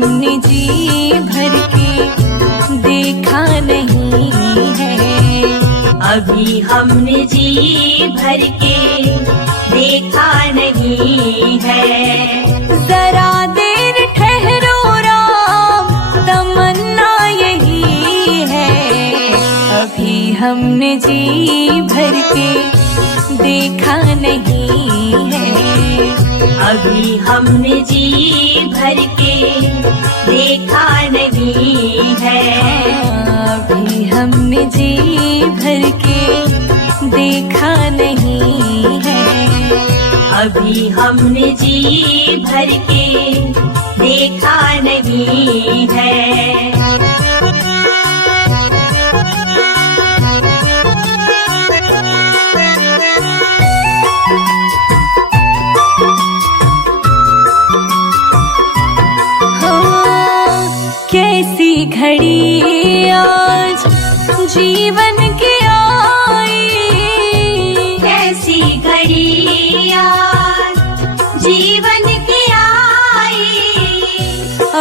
हमने जी भर के देखा नहीं है। अभी हमने जी भर के देखा नहीं है। जरा देर ठहरो राम, तमन्ना यही है। अभी हमने जी भर के देखा नहीं है। अभी हमने जी भर के देखा नहीं है। अभी हमने जी भर के देखा नहीं है। अभी हमने जी भर के देखा नहीं है। कैसी घड़ी आज जीवन की आई, कैसी घड़ी आज जीवन की आई।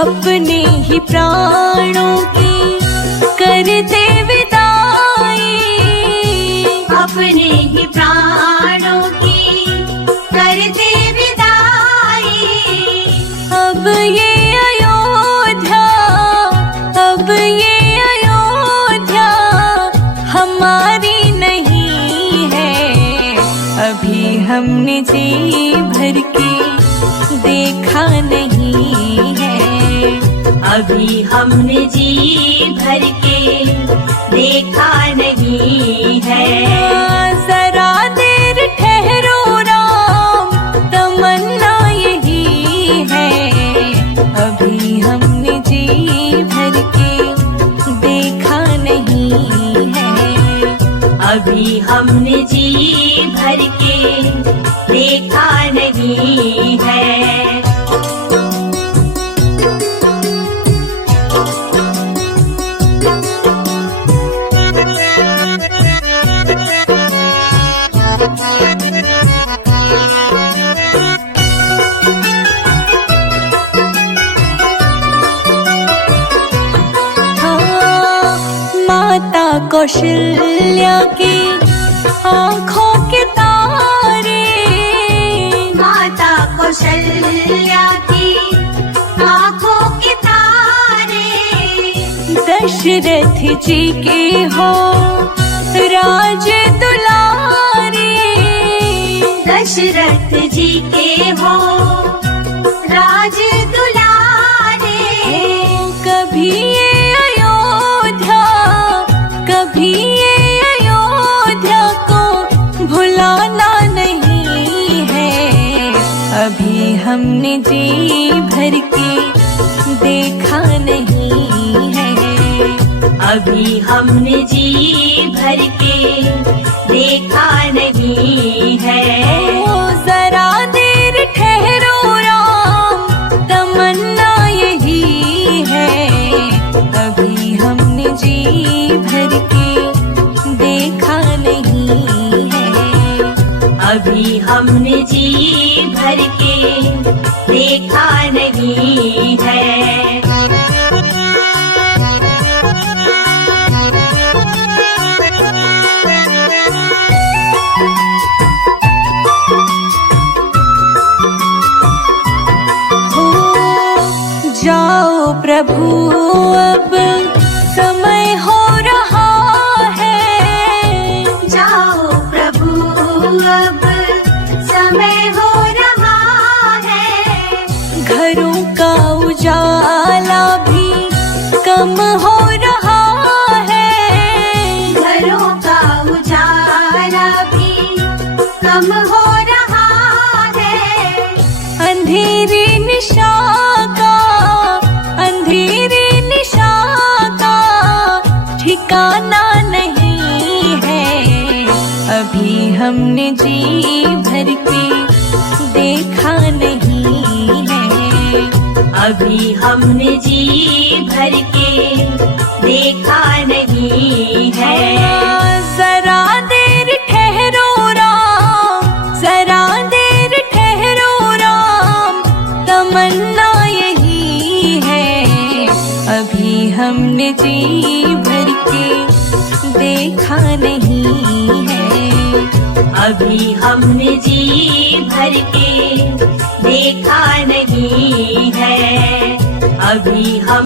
अपने ही प्राणों की करते विदाई, अपने ही प्राणों की करते विदाई। अब ये हमारी नहीं है। अभी हमने जी भर के देखा नहीं है। अभी हमने जी भर के देखा नहीं है। जरा देर ठहरो राम, तमन्ना यही है। अभी हमने जी भर के देखा नहीं है। अभी हमने जी भर के देखा नहीं है। माता कौशल्या की आँखों के तारे, माता कौशल्या की आँखों के तारे। दशरथ जी के हो राज दुलारे, दशरथ जी के हो राज दुलारे। कभी ये अयोध्या, कभी ये अयोध्या को भुलाना नहीं है। अभी हमने जी भर के देखा नहीं है। अभी हमने जी भर के देखा नहीं है। जरा देर ठहरो राम, तमन्ना यही है। अभी हमने जी भर के देखा नहीं है। अभी हमने जी भर के देखा नहीं है। जाओ प्रभु अब समय हो रहा है। जाओ प्रभु अब समय हो रहा है। घरों का उजाला भी कम हो रहा है। घरों का उजाला भी कम हो रहा है। अंधेरी निशा का, अंधेरी निशा का ठिकाना नहीं है। अभी हमने जी भर के देखा नहीं है। अभी हमने जी भर के देखा नहीं है। जरा देर ठहरो राम, जरा देर ठहरो राम, तमन्ना यही है। हमने जी भर के देखा नहीं है। अभी हमने जी भर के देखा नहीं है। अभी हम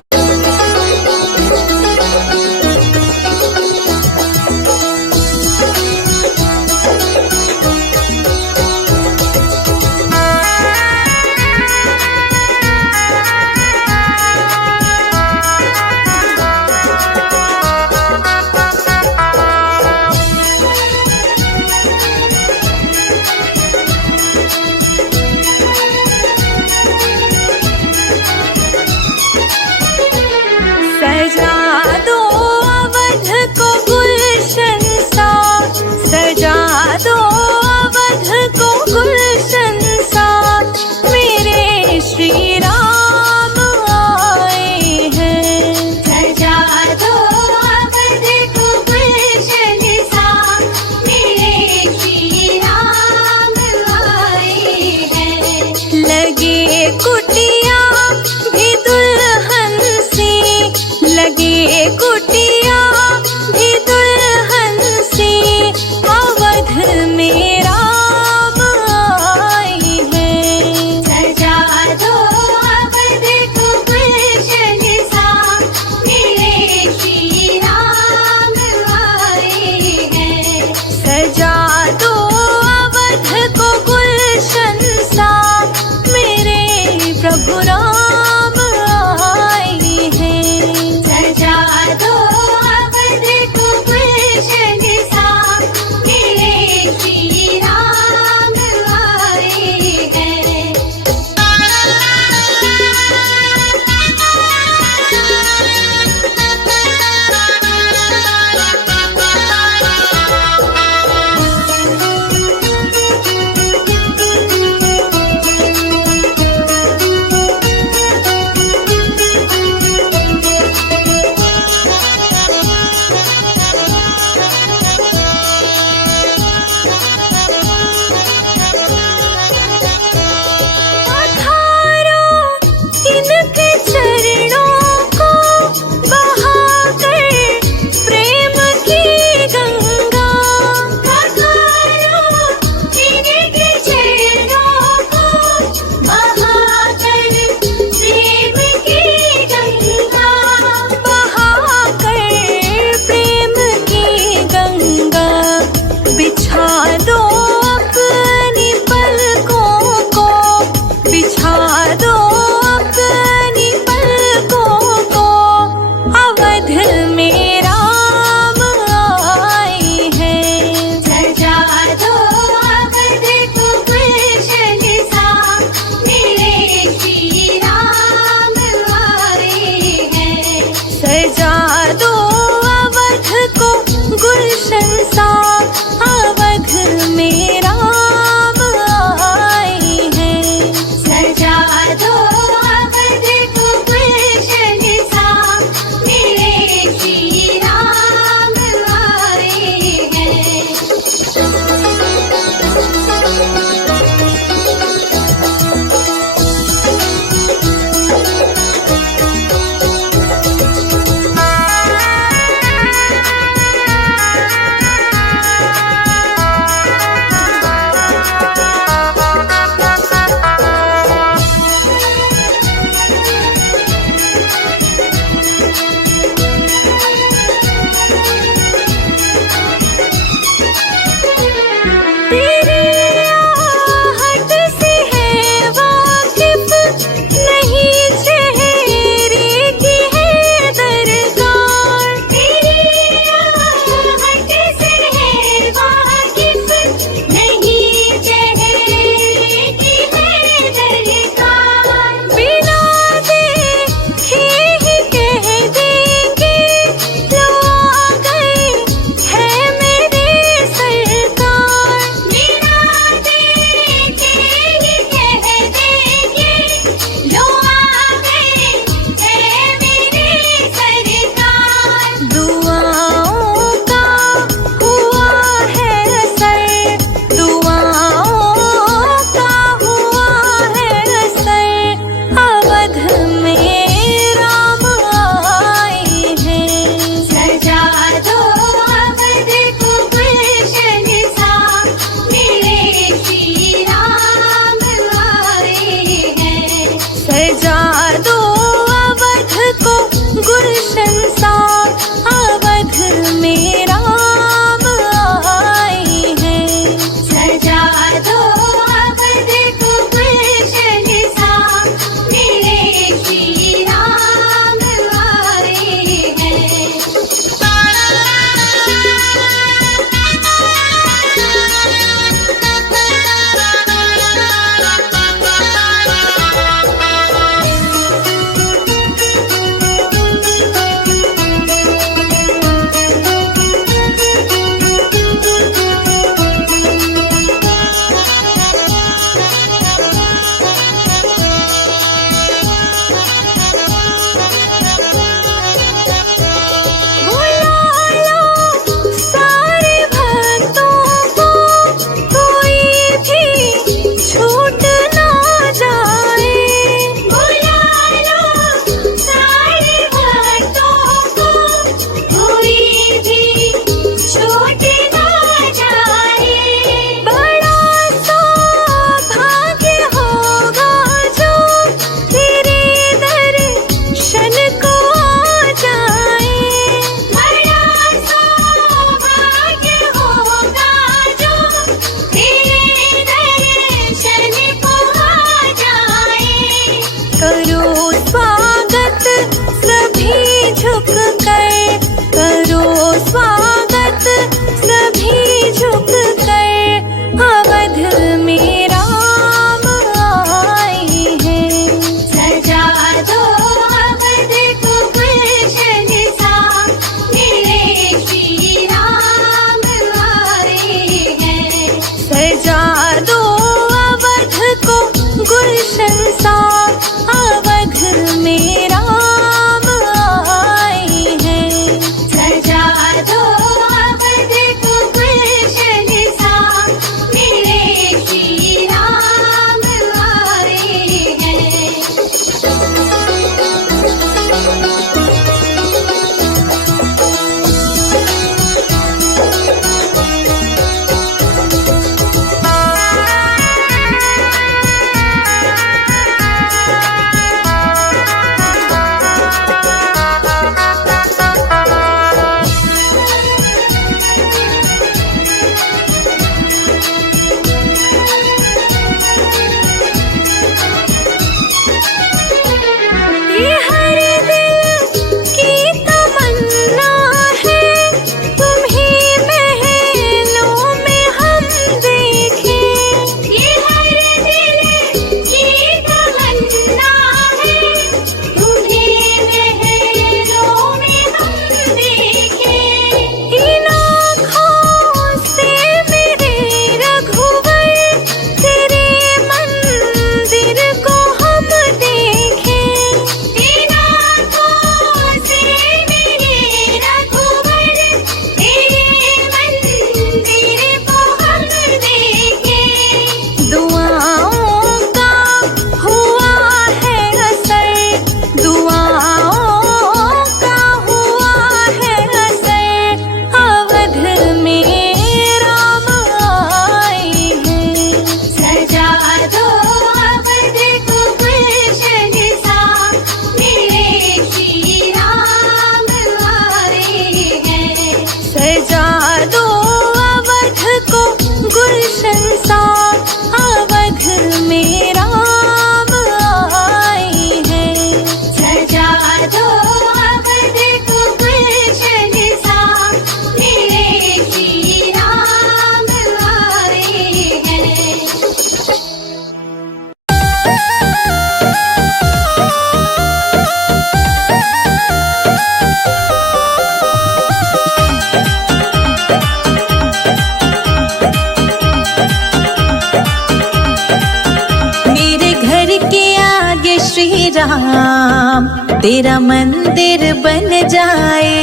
तेरा मंदिर बन जाए।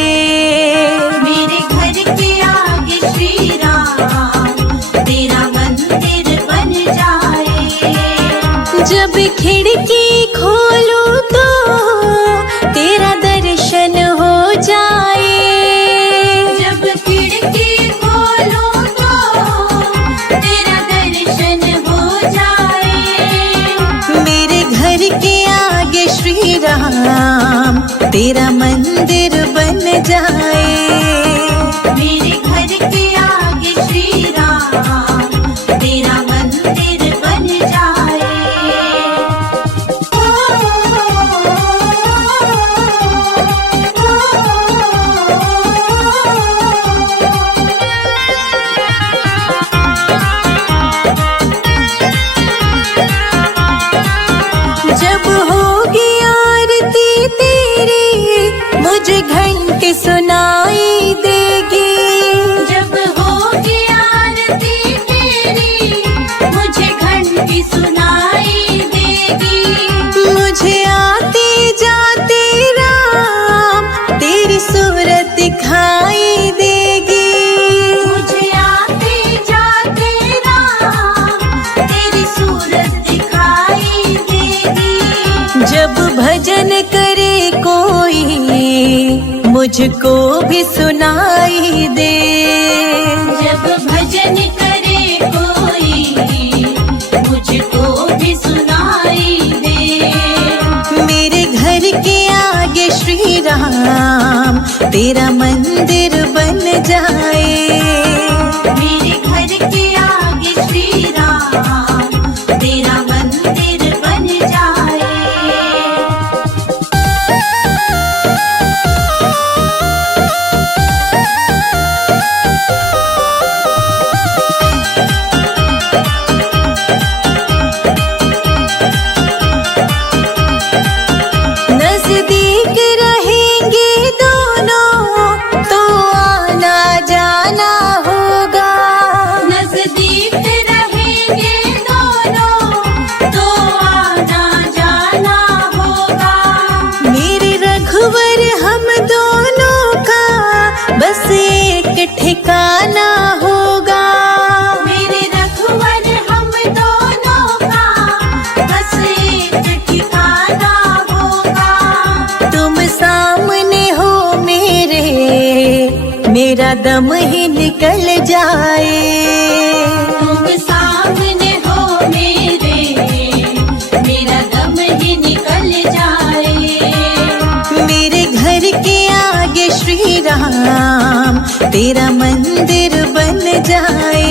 मेरे घर के आगे श्री राम तेरा मंदिर बन जाए। जब खिड़की खोलूं तो तेरा दर्शन हो जाए। जब खिड़की खोलूं तो तेरा दर्शन हो जाए। मेरे घर के आगे श्री राम तेरा मंदिर बन जाए। मेरे घर के आगे श्री राम तेरा मंदिर बन जाए। जब होगी आरती तेरी मुझे घंटी सुनाई देगी। जब होगी आरती तेरी मुझे घंटी सुनाई देगी। मुझे आते जाते राम तेरी सूरत दिखाई देगी। मुझे आते जाते राम तेरी सूरत दिखाई देगी। जब भजन करे कोई मुझको भी सुनाई दे। जब भजन करे कोई मुझको भी सुनाई दे। मेरे घर के आगे श्री राम तेरा मंदिर बन जाए। मेरे घर के आगे श्री राम तेरा मंदिर बन जाए। नजदीक रहेंगे दोनों तो आना जाना होगा। नजदीक रहेंगे दोनों तो आना जाना होगा। मेरे रघुवर हम दोनों का बस एक ठिकाना होगा। मेरे रघुवर हम दोनों का बस एक ठिकाना होगा। तुम सामने हो मेरा दम ही निकल जाए। तुम सामने हो मेरा दम ही निकल जाए। मेरे घर के आगे श्री राम तेरा मंदिर बन जाए।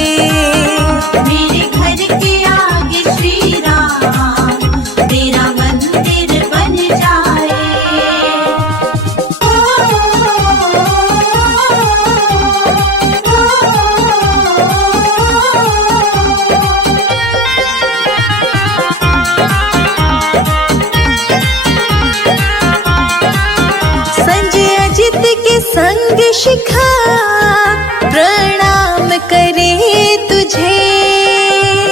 मेरे घर के आगे श्री राम तेरा मंदिर बन जाए। संजय अजित के संग शिखा प्रणाम करे तुझे।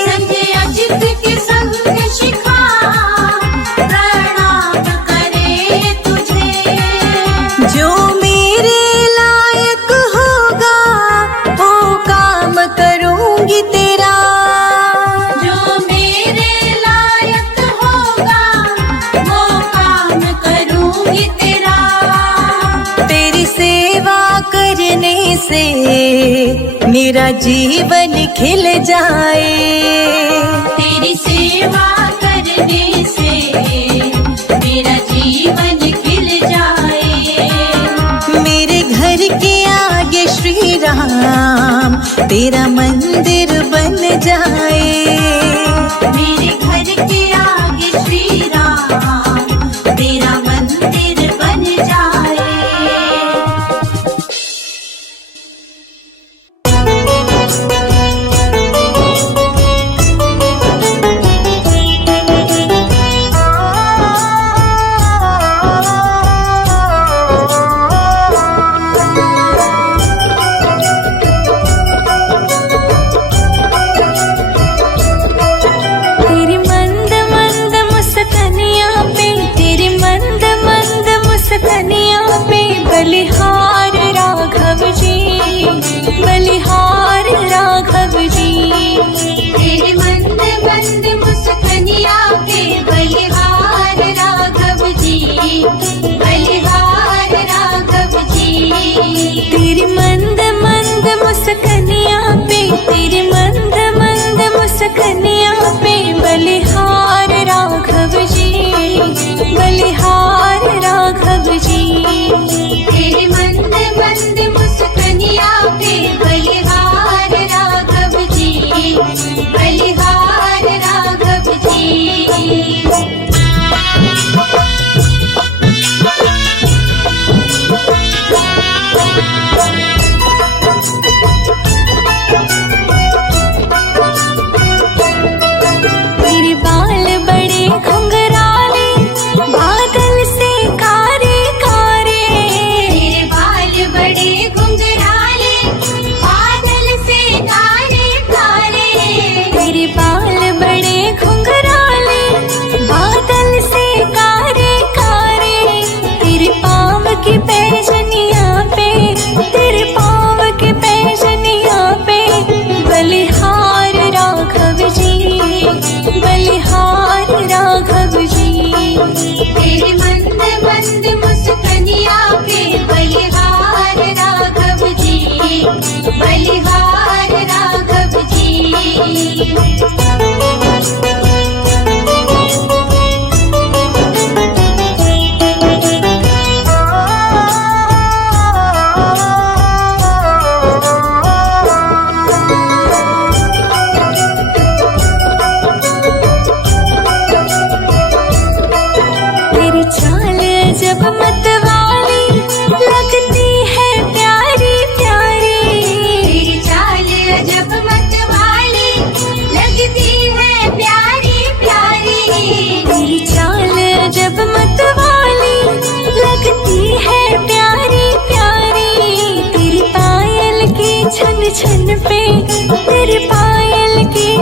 संजय अजित के संग शिखा प्रणाम करे तुझे। जो मेरे लायक होगा वो काम करूंगी तेरा। जो मेरे लायक होगा वो काम करूंगी तेरा। तेरी सेवा करने से मेरा जीवन खिल जाए। तेरी सेवा करने से मेरा जीवन खिल जाए। मेरे घर के आगे श्री राम तेरा मंदिर बन जाए। मेरे घर के आगे श्री राम तेरा मंदिर बन जाए।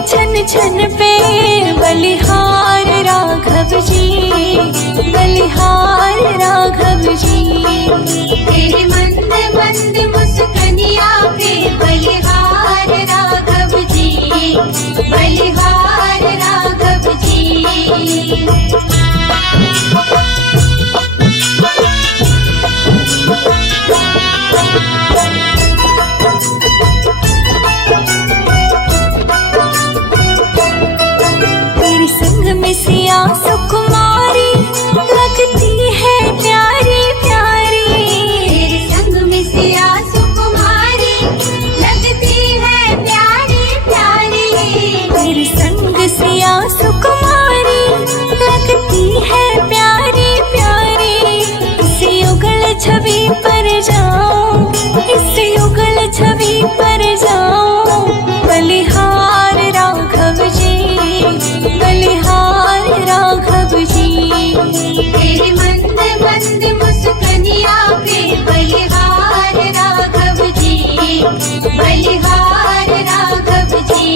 छन छन पे बलिहार राघव जी, बलिहार राघव जी। तेरे मंद मंद मुस्कनिया पे बलिहार राघव जी, बलिहार राघव जी। तेरे संग में सिया सुकुमारी लगती है प्यारी प्यारी। तेरे संग में सिया सुकुमारी लगती है प्यारी प्यारी। तेरे संग सिया सुकुमारी लगती है प्यारी प्यारी। इस युगल छवि पर जाऊं, इस युगल छवि पर जाऊं, बलिहार राघव जी, बलिहार राघव जी। तेरे मंद मंद मुस्कनिया पे बलिहार राघव जी, बलिहार राघव जी।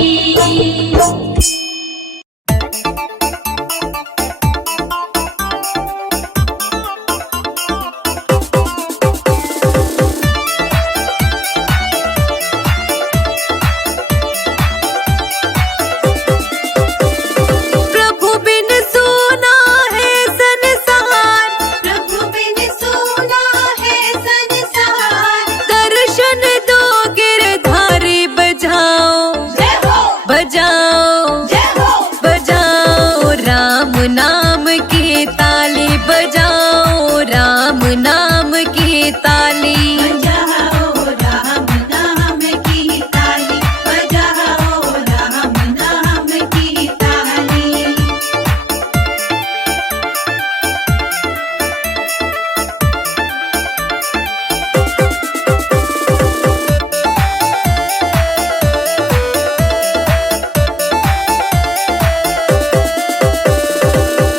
प्रभु बिन सोना है संसार, प्रभु बिन सोना है संसार। दर्शन दो गिरधारी बजाओ, जय हो, बजाओ, जय हो। बजाओ राम नाम की ताली, बजाओ राम नाम की ताली। बजाओ राम नाम की ताली, बजाओ राम नाम की ताली।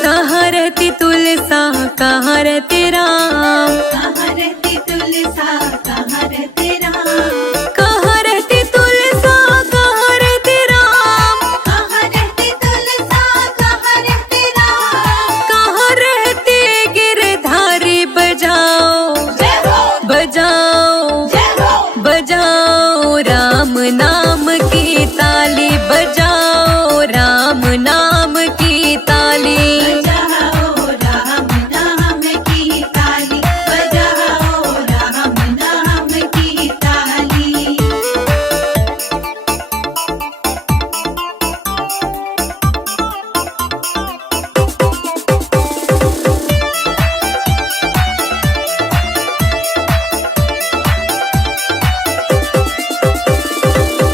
कहाँ रहती तुलसा, कहाँ रहते राम, कहाँ रहती तुलसा, कहाँ रहते राम। कहाँ रहती तुलसा, कहाँ रहते राम, कहाँ रहती तुलसा, कहाँ रहते राम। कहाँ रहते गिरधारी बजाओ, जय हो, बजाओ, जय हो। बजाओ राम नाम की ताली, बजाओ राम नाम की ताली। बजाओ राम नाम की ताली, बजाओ राम नाम की ताली।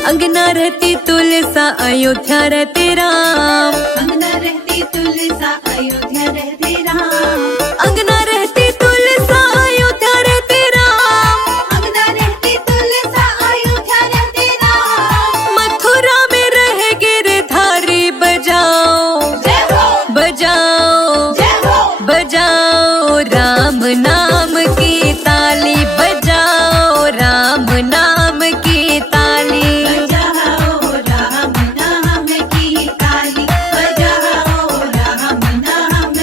अंगना रहती तुलसा, अयोध्या रहते राम, अंगना रहती तुलसा, अयोध्या रहते राम। अंगना रहती तुलसा, अयोध्या रहते राम। अंगना रहती तुलसा, अयोध्या रहते राम। मथुरा में रह गिरधारी बजाओ, जय हो, बजाओ, जय हो। बजाओ राम नाम की ताली, बजाओ राम नाम की ताली। बजाओ राम नाम की ताली, बजाओ राम नाम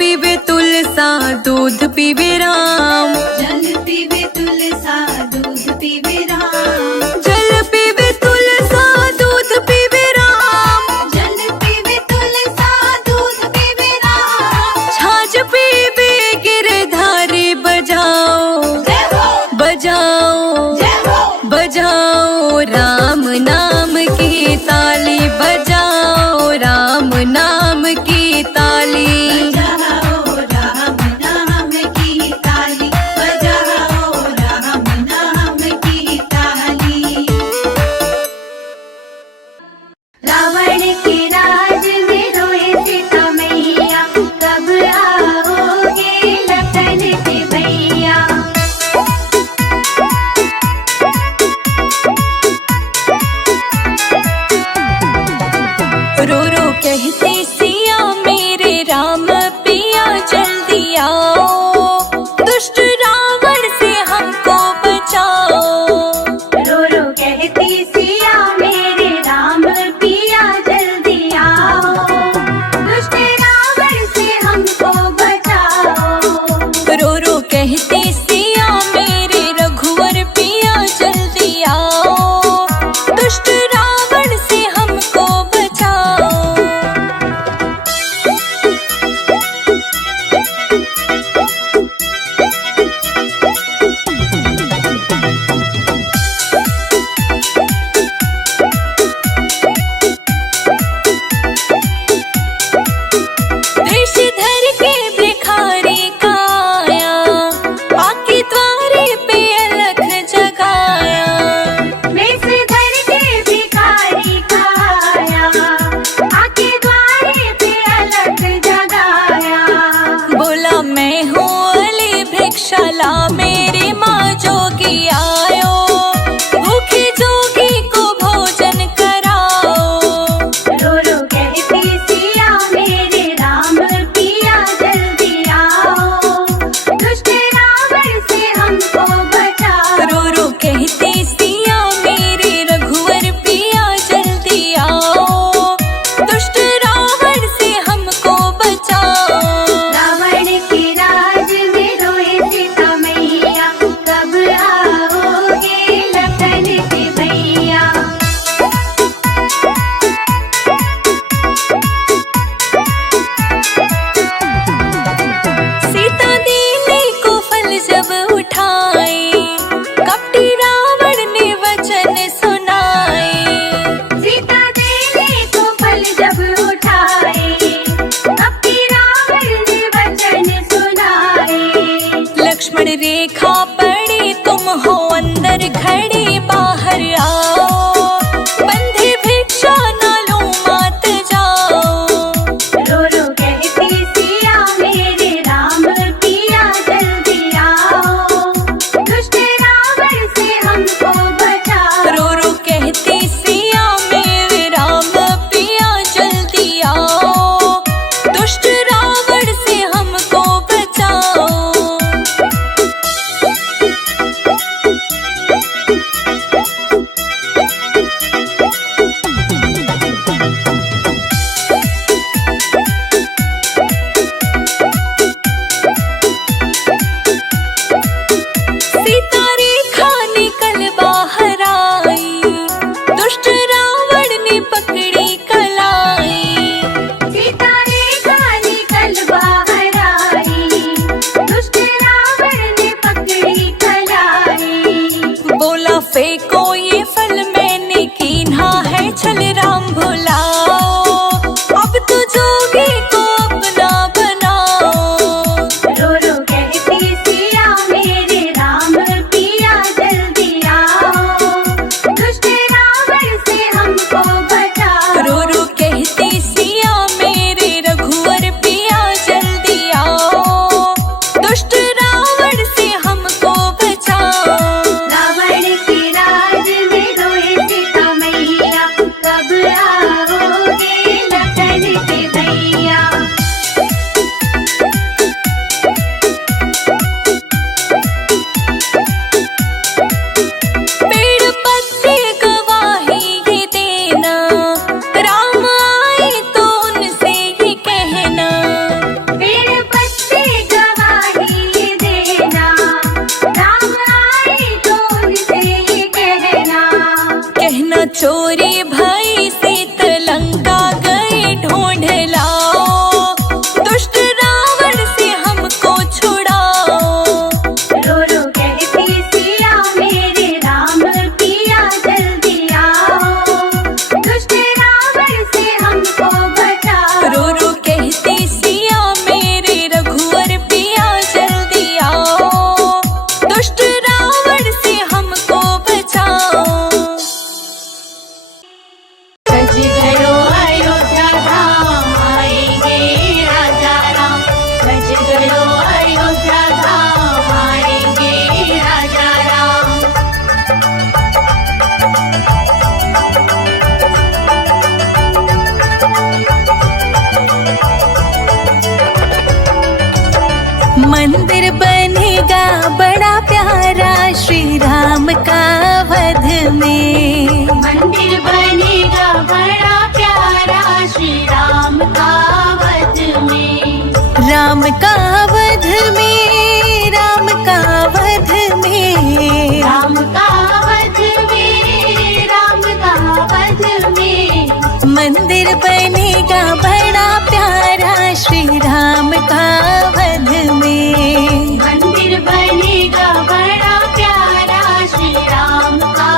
पीवे तुलसा दूध पीवे राम। जल पीवे तुलसा दूध पीवे राम। जल पीवे तुलसा दूध पीवे राम। जल पीवे तुलसा दूध पीवे राम। छाछ पीवे गिरधारी बजाओ जय हो बजाओ जय हो बजाओ राम नाम की ताली बजाओ राम नाम की ताली। बजाओ राम नाम की ताली। बजाओ राम नाम की ताली। रावण के राज में रोए सीता मैया, कब आओगे लखन के भैया। रो रो कहते सिया मेरे राम पिया जल्दी आओ, दुष्ट रावण से हमको बचाओ। रो रो कहती सिया मेरे राम पिया जल्दी आओ, दुष्ट रावण से हमको बचाओ। रो रो कहते सिया मेरे रघुवर पिया जल्दी आओ, दुष्ट रावण से हमको बचाओ। देश धर के भिखारी का आया, आके द्वारे पे अलख जगाया। मेस धर के भिखारी का आया, आके द्वारे पे अलख जगाया। बोला मैं हूँ अली भिक्षाला मेरी माँ जोगी आयो, भूखे जोगी को भोजन कराओ। रो रो कहती सिया मेरे राम पिया जल्दी आओ, दुष्ट रावण से हमको बचाओ। रो रो कहती सिया मेरे रघुवर पिया जल्दी आओ, दुष्ट रावण से हमको बचाओ। रावण के राज में रोए सीता मैया, कब आओगे लखन के भैया। सीता देने को फल जब उठाए, कपटी रावण ने वचन सुनाए। सीता देने को फल जब उठाए, कपटी रावण ने वचन सुनाए। लक्ष्मण रेखा पड़े तुम हो अंदर खड़े बाहर आओ, बंधे भिक्षा न लो मात जाओ। रो रो कहती सिया मेरे राम पिया जल्दी आओ, दुष्ट रावण से हमको बचाओ। रो रो कहती सिया मेरे राम पिया जल्दी आओ, दुष्ट रावण से हमको बचाओ। सीता रेखा निकल बाहर आई, दुष्ट रावण ने पकड़ी कलाई। सीता रेखा निकल मंदिर बनेगा बड़ा प्यारा श्री राम का वध में। मंदिर बनेगा बड़ा प्यारा श्री राम का वध में। राम का वध में, राम का वध में, राम का वध में, राम का वध में। मंदिर बनेगा बड़ा प्यारा श्री राम का वध में। मंदिर बनेगा बड़ा प्यारा श्री राम का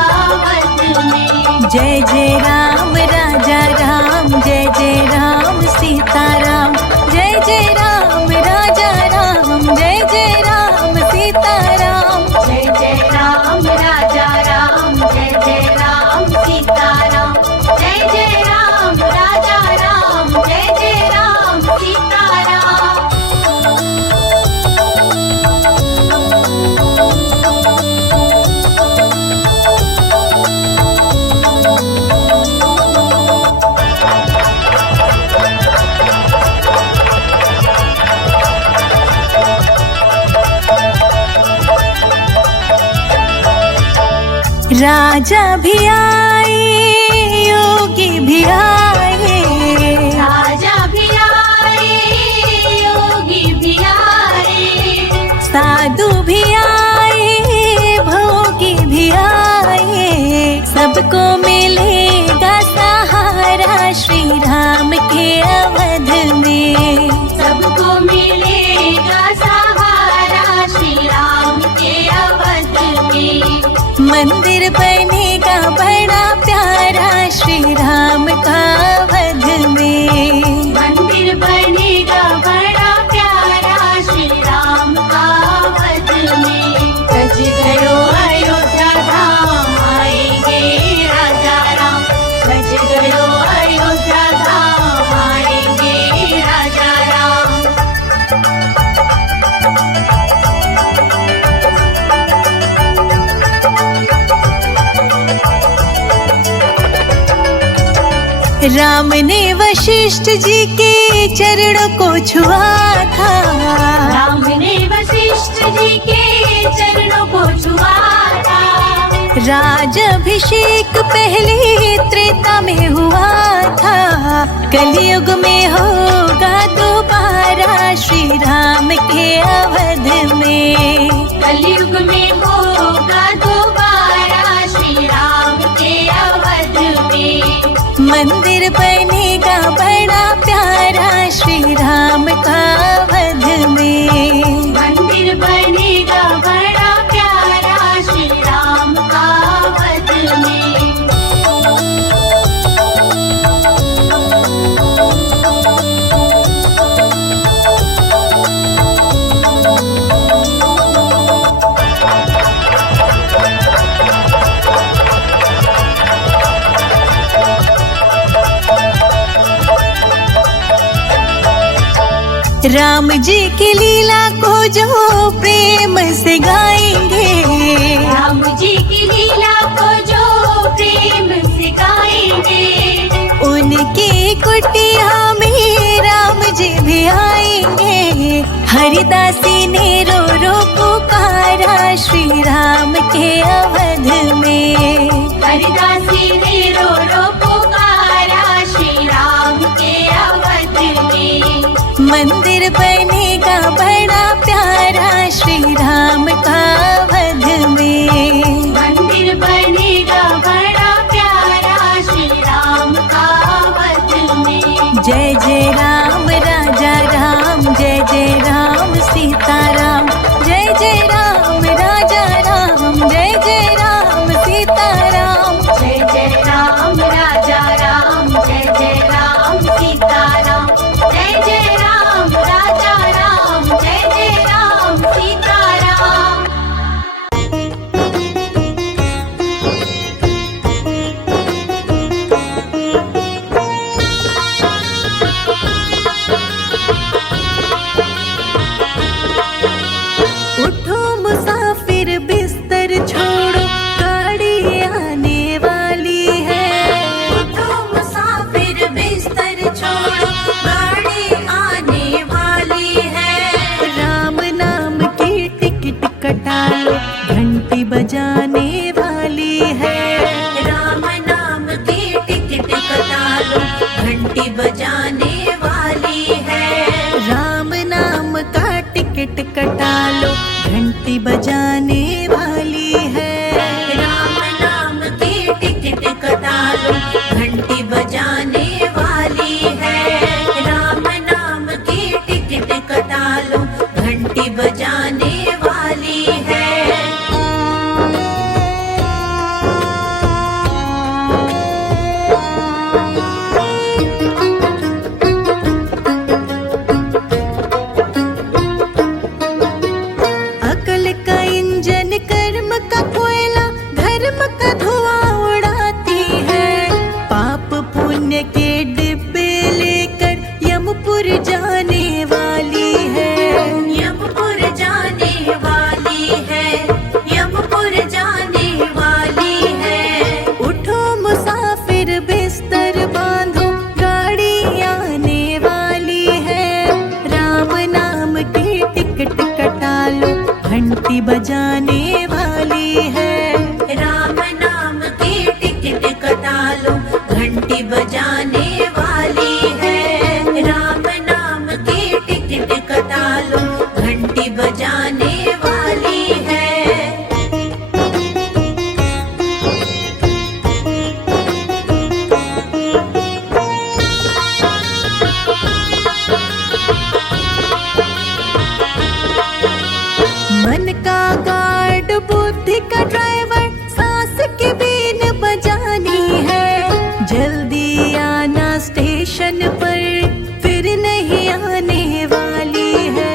वध में। जय जय राम राजा राम, जय जय राम सीताराम, जय जय राम राजा राम, जय जय राम सीताराम। जय जय राम राजा राम, जय जय राम सीताराम, जय जय राम राजा राम, जय जय राम सीताराम। राजा भी आए, योगी भी आए, राजा भी आए, योगी भी आए, साधु भी आए, भोगी भी आए। सबको मिलेगा सहारा श्री राम के अवध में। सबको मिलेगा सहारा श्री राम के अवध में। मंदिर बनेगा बड़ा प्यारा श्री राम का वध में। मंदिर बनेगा बड़ा प्यारा श्री राम का वध में। सज गयो अयोध्या धाम, आएंगे राजा राम। सज गयो अयोध्या धाम, आएंगे राजा राम। राम ने वशिष्ठ जी के चरणों को छुआ था। राम ने वशिष्ठ जी के चरणों को छुआ था। राजाभिषेक पहले त्रेता में हुआ था। कलयुग में होगा दोबारा श्री राम के अवध में। कलयुग में होगा दोबारा श्री राम के अवध में। मंदिर बनेगा बड़ा प्यारा श्री राम का वध में। मंदिर बनेगा बड़ा प्यारा श्री राम का वध में। राम जी की लीला को जो प्रेम से गाएंगे। राम जी की लीला को जो प्रेम से गाएंगे। उनकी कुटिया में राम जी भी आएंगे। हरिदासी ने रो रो पुकारा श्री राम के अवध में। हरिदासी ने रो रो पुकारा श्री राम के अवध में। मंदिर बनेगा बड़ा प्यारा श्री राम का वध में। मंदिर बनेगा बड़ा प्यारा श्री राम का वध में। जय जय राम राजा राम, जय जय राम सीताराम, जय जय राम राजा राम, जय जय राम सीताराम। जय जय राम राजा राम, जय जय राम सीताराम, जय जय राम राजा घंटी बजाने वाली है। राम नाम की टिकट कटा लो, घंटी बजाने वाली है। राम नाम की टिकट कटा लो, घंटी बजाने वाली है। अकल का इंजन, कर्म का कोयला, धर्म का धुआं उड़ाती है। पाप पुण्य के डिब्बे लेकर यमपुर जाने वाली है। यमपुर जाने वाली है, यमपुर जाने वाली है। उठो मुसाफिर बिस्तर बांधो, गाड़ी आने वाली है। राम नाम की टिकट कटा लो, घंटी बजाने वाली है। राम नाम की टिकट कटा लो, घंटी बजाने वाली है। राम नाम की टिकट कटा लो, घंटी बजाने वाली है। मन का गार्ड, बुद्धि का ड्राइवर, सांस की बीन बजानी है। जल्दी आना स्टेशन पर, फिर नहीं आने वाली है।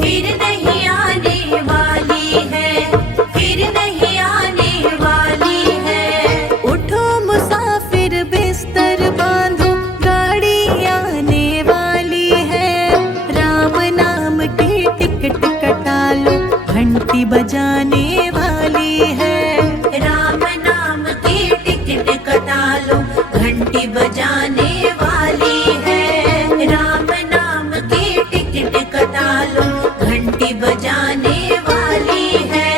फिर नहीं आने वाली है, फिर नहीं आने वाली है। उठो मुसाफिर बिस्तर बांधो, गाड़ी आने वाली है। राम नाम की टिकट कटा लो, घंटी बजाने वाली है। राम नाम की टिकट कटा लो, घंटी बजाने वाली है। राम नाम की टिकट कटा लो, घंटी बजाने वाली है।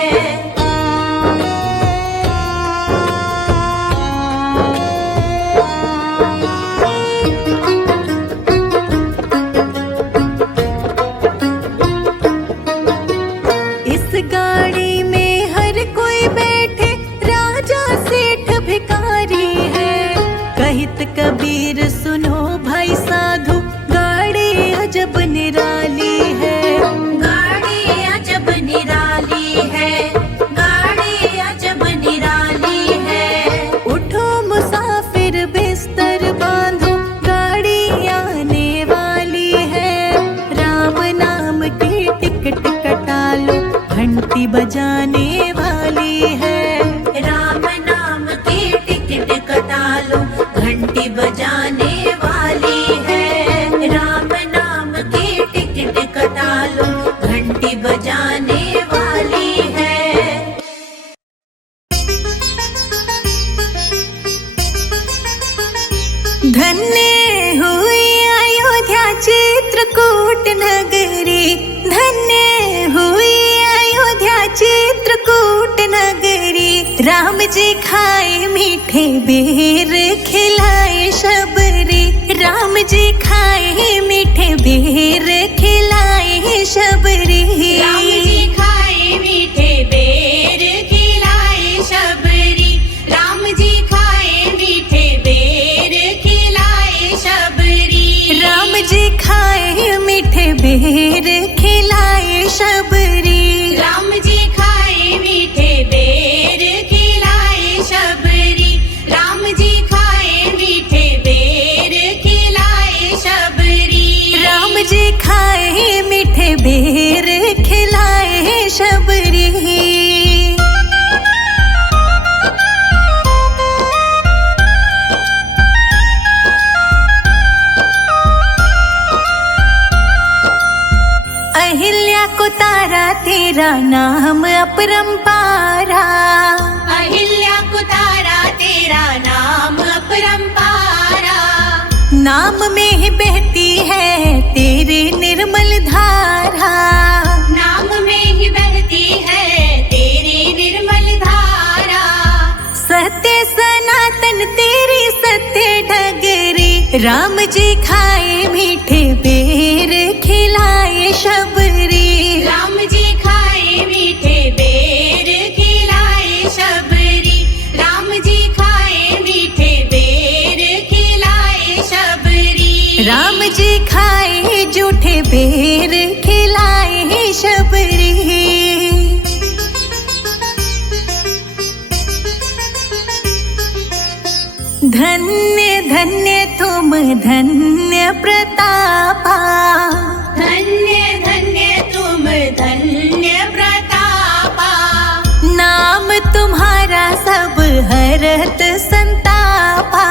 इस गाड़ी में हर कोई बैठे, राजा सेठ भिखारी है। कहित कबीर सुनो भाई साधु, गाड़ी अजब निराली है। गाड़ी अजब निराली है, गाड़ी अजब निराली है। उठो मुसाफिर बिस्तर बांधो, गाड़ी आने वाली है। राम नाम की टिकट कटा लो, घंटी बजाने वाली है। राम नाम की टिकट कटा लो, घंटी बजाने वाली है। राम नाम की टिकट कटा लो, घंटी बजाने वाली है। धन्य हुई अयोध्या चित्रकूट नगरी, धन्य हुई अयोध्या चित्रकूट नगरी। राम जी खाए मीठे बेर, खिलाए शबरी। राम जी खाए मीठे बेर, खिलाए शबरी। राम जी खाए मीठे बेर, खिलाए शबरी। राम जी खाए मीठे बेर, खिलाए शबरी। राम जी खाए मीठे बेर, खिलाए शबरी। राम जी खाए मीठे बेर, खिलाए शबरी। राम जी खाए मीठे बेर, खिलाए शबरी। राम जी खाए मीठे बेर, खिलाए शबरी। अहिल्या को तारा, तेरा नाम अपरंपारा। अहिल्या को तारा, तेरा नाम अपरंपारा। नाम में ही बहती है तेरी निर्मल धारा। नाम में ही बहती है तेरी निर्मल धारा। सत्य सनातन तेरी सत्य डगरी। राम जी खाए मीठे बेर, खिलाए शबरी। राम जी खाए मीठे बेर खिलाए शबरी। धन्य धन्य तुम धन्य प्रतापा, धन्य धन्य तुम धन्य प्रतापा। नाम तुम्हारा सब हरत संतापा,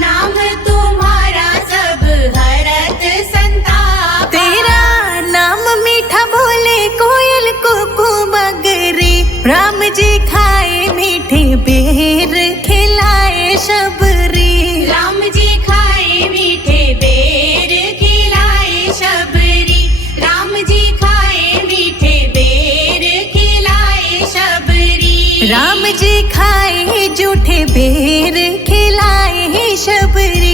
नाम तुम्हारा सब हरत संतापा। तेरा नाम मीठा बोले कोयल कुकू मगरी। राम जी खाए मीठे बेर खिलाए शबरी। राम जी खाए मीठे बेर खिलाए शबरी। राम जी खाए मीठे बेर खिलाए शबरी। राम जी खाए जूठे बेर खिलाए शबरी।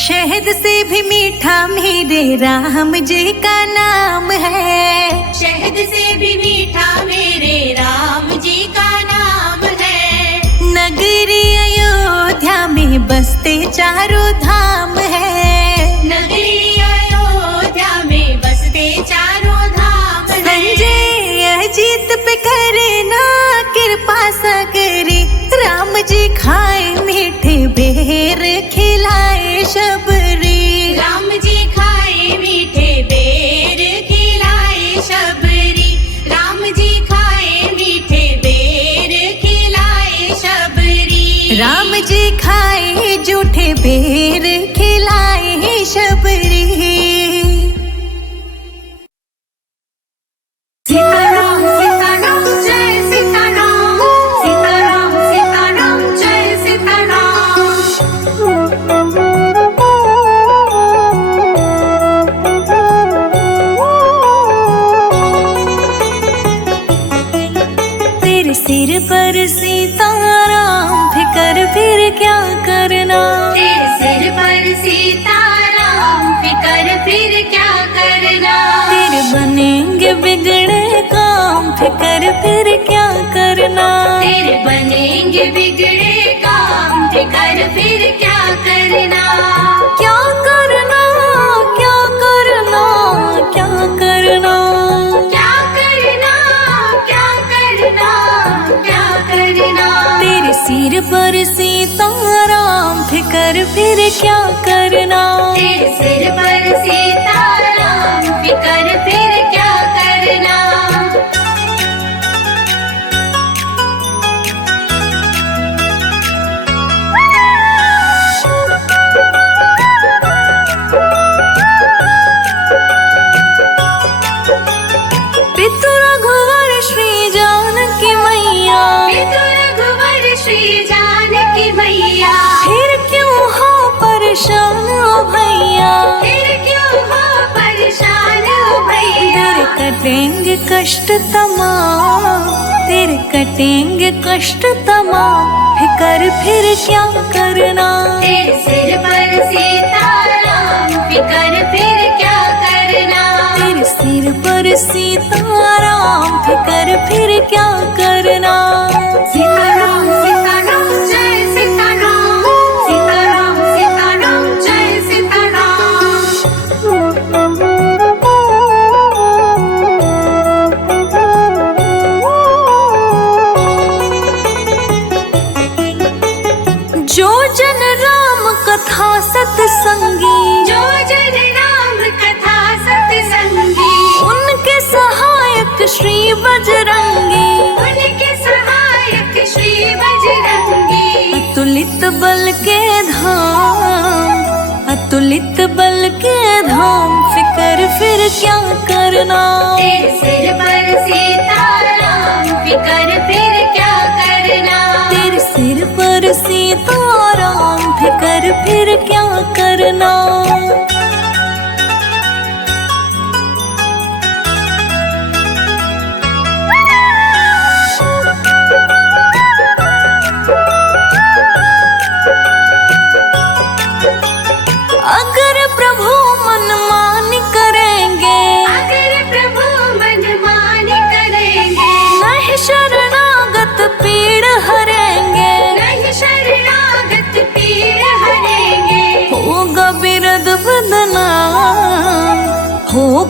शहद से भी मीठा मेरे राम जी का नाम है। शहद से भी मीठा मेरे राम जी का नाम है। नगरी अयोध्या में बसते चारों धाम है। नगरी अयोध्या में बसते चारों धाम है। संजय अजीत पे करे ना कृपा सगरी। राम जी खाए मीठे बेर खिलाए शबरी। राम जी खाए मीठे बेर खिलाए शबरी। राम जी खाए मीठे बेर खिलाए शबरी। राम जी खाए जूठे बेर खिलाए शबरी। सीताराम सीताराम जय सीताराम। सीताराम सीताराम जय सीताराम। तेरे सिर पर सीताराम फिकर फिर क्या करना। तेरे सिर पर सीताराम फिकर फिर क्या करना। तेरे बनेंगे बिगड़े काम फिकर फिर क्या करना। तेरे बनेंगे बिगड़े काम फिकर फिर क्या करना। क्या करना क्या करना क्या करना। क्या करना क्या करना क्या करना। तेरे सिर पर सीताराम फिकर फिर क्या करना। तेरे सिर पर सीताराम फिकर फिर क्या करना। पितु रघुवर श्री जानकी मैया। पितु रघुवर श्री जानकी मैया। फिर क्यों हो परेशान ओ भैया। फिर क्यों हो परेशान ओ भैया। तेरे कटेंगे कष्ट तमाम। तेरे कटेंगे कष्ट तमाम फिकर फिर क्या करना। तेरे सिर पर सीताराम फिकर फिर क्या करना। तेरे सिर पर सीताराम फिकर फिर क्या करना। सीताराम सीताराम जय सीताराम। सीताराम सीताराम जय सीताराम। जो जन राम कथा सत्संगी। जो जन राम कथा सत्संगी। उनके सहायक श्री बजरंगी। उनके सहायक श्री बजरंगी। अतुलित बल के धाम। अतुलित बल के धाम फिकर फिर क्या करना। तेरे सिर पर सीताराम फिकर फिर क्या करना। तेरे सिर पर सीताराम फिकर फिर क्या करना। अगर प्रभु मनमानी करेंगे। अगर प्रभु मनमानी करेंगे।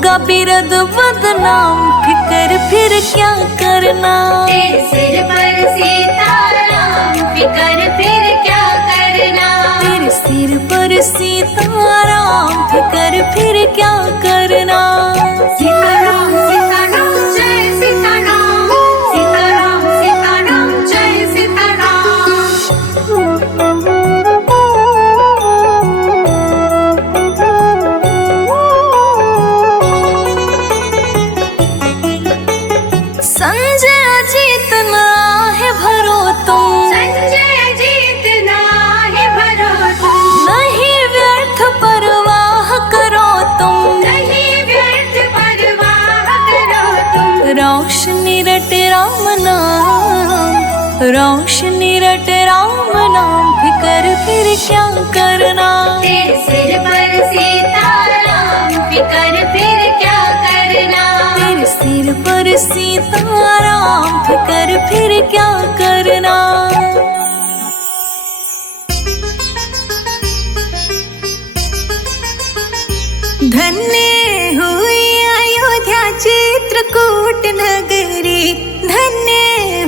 होगा बिरद बदनाम, फिकर फिर क्या करना। तेरे सिर पर सीताराम, फिकर फिर क्या करना। तेरे सिर पर सीताराम, फिकर फिर क्या करना। सीताराम सीताराम जय सीताराम, सीताराम सीताराम जय सीताराम। संजय जीतना है भरो तुम, संजय जीतना है भरो तुम, नहीं व्यर्थ परवाह करो तुम। नहीं व्यर्थ परवाह करो तुम। रोशनी रट राम नाम, रोशनी रट राम नाम, फिकर फिर क्या करना। तेरे सिर पर सीताराम, फिकर फिर क्या करना। तेरे सिर पर सीताराम, फिकर फिर क्या करना। धन्य हुई अयोध्या चित्रकूट नगरी, धन्य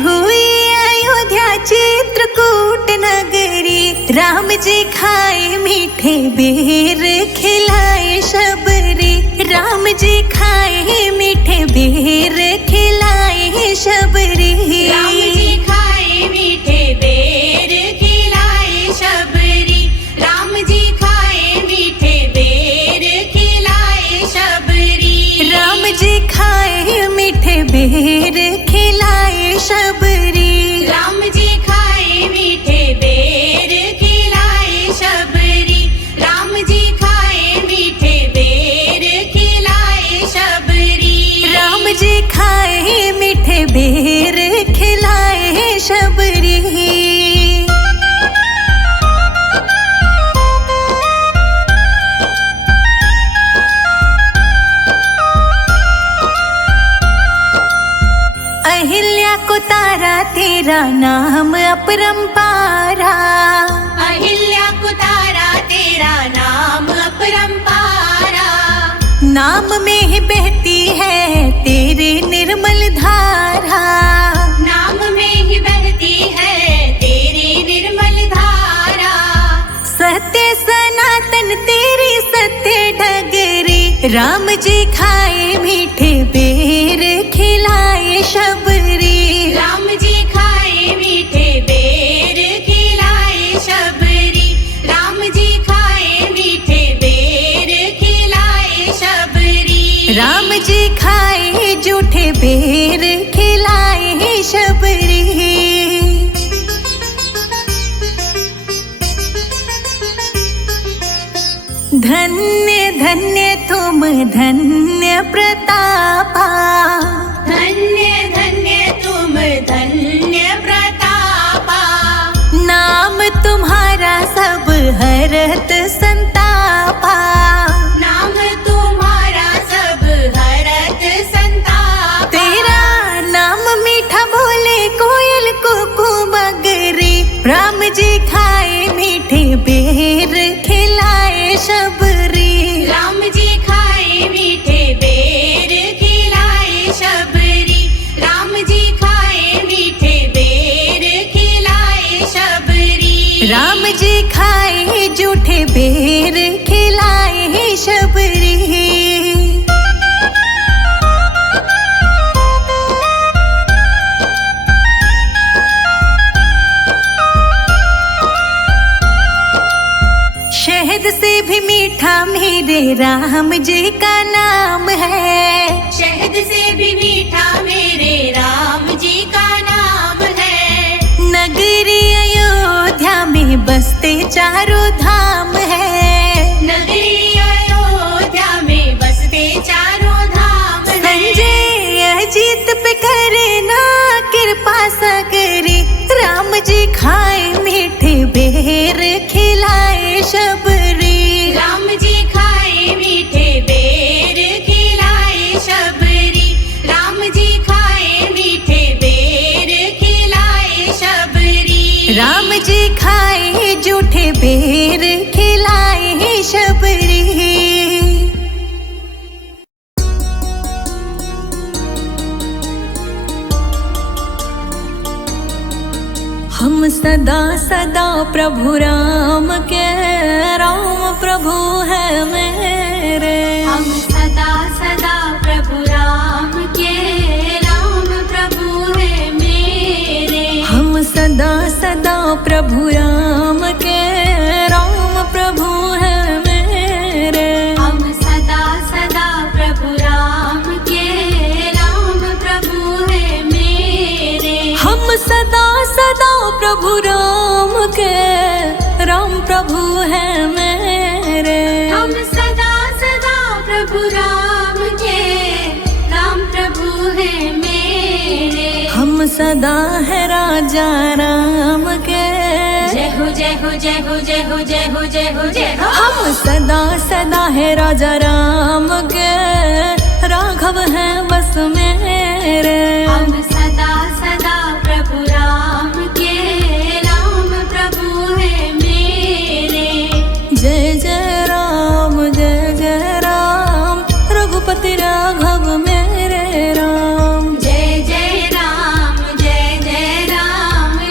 हुई अयोध्या चित्रकूट नगरी। राम जी खाए मीठे बेर, खिलाए शबरी। राम जी खाए मीठे बेर, खिलाए शबरी। राम जी खाए मीठे बेर, खिलाए शबरी। राम जी खाए मीठे बेर, खिलाए शबरी। राम जी खाए मीठे बेर, खिलाए शबरी। राम जी खाए मीठे बेर, खिलाए शबरी। राम जी खाए मीठे बेर, खिलाए शबरी। राम जी खाए मीठे बेर, खिलाए शबरी। अहिल्या को तारा तेरा नाम अपरंपारा। अहिल्या को तारा तेरा नाम अपरंपारा। नाम में ही बहती है तेरे निर्मल धारा। नाम में ही बहती है तेरी निर्मल धारा। सत्य सनातन तेरी सत्य डगरी। राम जी खाए मीठे बेर, खिलाए शबरी। राम जी खाए मीठे बेर, खिलाए शबरी। राम जी खाए मीठे बेर, खिलाए शबरी। राम जी खाए जूठे बेर, खिलाए शबरी। धन्य धन्य तुम धन्य प्रतापा। धन्य धन्य तुम धन्य प्रतापा। नाम तुम्हारा सब हरत संतापा। नाम तुम्हारा सब हरत संतापा। तेरा नाम मीठा बोले कोयल कुकू मगरी। राम जी खाए मीठे बेर, खिलाए शबरी। राम जी खाए मीठे बेर, खिलाए शबरी। राम जी खाए मीठे बेर, खिलाए शबरी। राम जी खाए जूठे बेर, खिलाए शबरी। शहद से भी मीठा मेरे राम जी का नाम है। शहद से भी मीठा मेरे राम जी का नाम है। नगरी अयोध्या में बसते चारों धाम है। नगरी अयोध्या में बसते चारों धाम है। संजय अजीत पे करे ना कृपा सगरी। राम जी खाए मीठे बेर, खिलाए शबरी। राम जी खाए मीठे बेर, खिलाए शबरी। राम जी खाए मीठे बेर, खिलाए शबरी। राम जी खाए जूठे बेर, खिलाए शबरी। हम सदा सदा प्रभु राम के, राम प्रभु है मेरे। हम सदा सदा प्रभु राम के, राम प्रभु है मेरे। हम सदा सदा प्रभु राम के, राम प्रभु है मेरे। हम सदा सदा प्रभु राम के, राम प्रभु है मेरे। हम सदा सदा प्रभु राम के, राम प्रभु है मेरे। हम सदा सदा प्रभु राम के, राम प्रभु है मेरे। हम सदा है राजा राम के, जय हो जय हो जय हो जय हो जय हो जय हो जय हो। हम सदा सदा है राजा राम के, राघव है बस मेरे। हम सदा सदा प्रभु राम के, राम प्रभु है मेरे। जय जय राम रघुपति राघव मेरे राम। जय जय राम